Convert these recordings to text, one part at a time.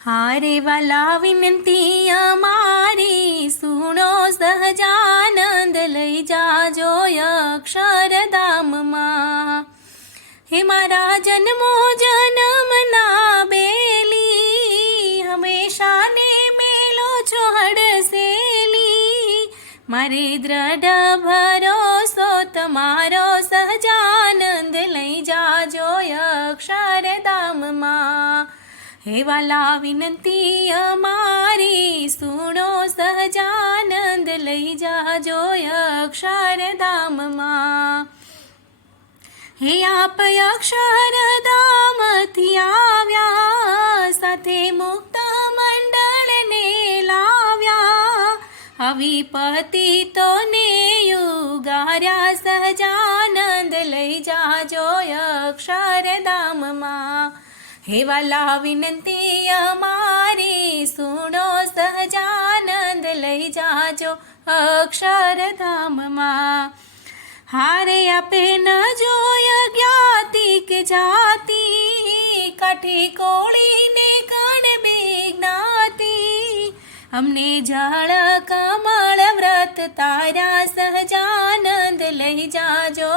હારે વાલા વિનંતી અમારી, સુણો સહજાનંદ લઈ જાજો અક્ષરધામમાં હે મારા જન્મો જન્મના બેલી હંમેશા ને મેલો છો હડસેલી મારે દ્રઢ ભરોસો તમારો સહજાનંદ લઈ જાજો અક્ષરધામમાં હે વાલા, વિનંતી અમારી સુણો સહજાનંદ લઈ જાજો અક્ષરધામમાં હે આપ અક્ષરધામથી આવ્યા, સાથે મુક્ત મંડળને લાવ્યા. આવી પતિતોને યુગાર્યા સહજાનંદ લઈ જાજો અક્ષરધામમાં હે વાલા વિનંતી, અમારી સુણો સહજાનંદ લઈ જાજો અક્ષરધામમાં. હારે આપે ન જોય જ્ઞાતિ કે જાતિ, કાઠી કોળીને કણ બે જ્ઞાતિ. અમને જળ, કમળ, વ્રત, તારા સહજાનંદ લઈ જાજો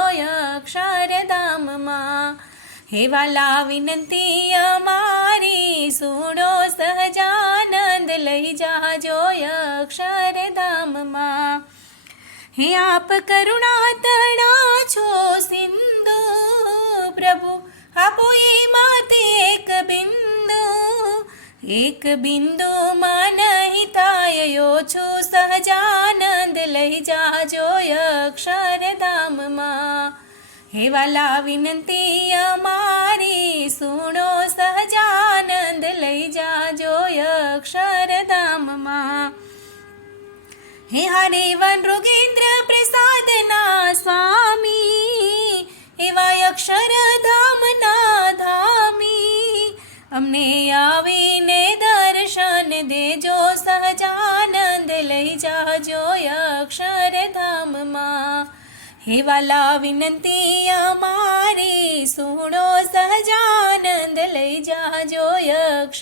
હે વાલા વિનંતી અમારી સુણો સહજાનંદ લઈ જાજો અક્ષરધામમાં હે આપ કરુણા તણા છો સિંધુ પ્રભુ, આપો એ માતે એક બિંદુ. એક બિંદુમાં નહીં થાય છું સહજાનંદ હે વાલા વિનંતી અમારી સુણો સહજાનંદ લઈ જાજો અક્ષરધામમાં હે હરે વન રોગેન્દ્ર પ્રસાદના સ્વામી, એવા અક્ષરધામના ધામી, અમને આવીને દર્શન દેજો સહજાનંદ લઈ જાજો અક્ષરધામમાં હે વાલા વિનંતી અમારી સુણો સહજાનંદ લઈ જાજો અક્ષર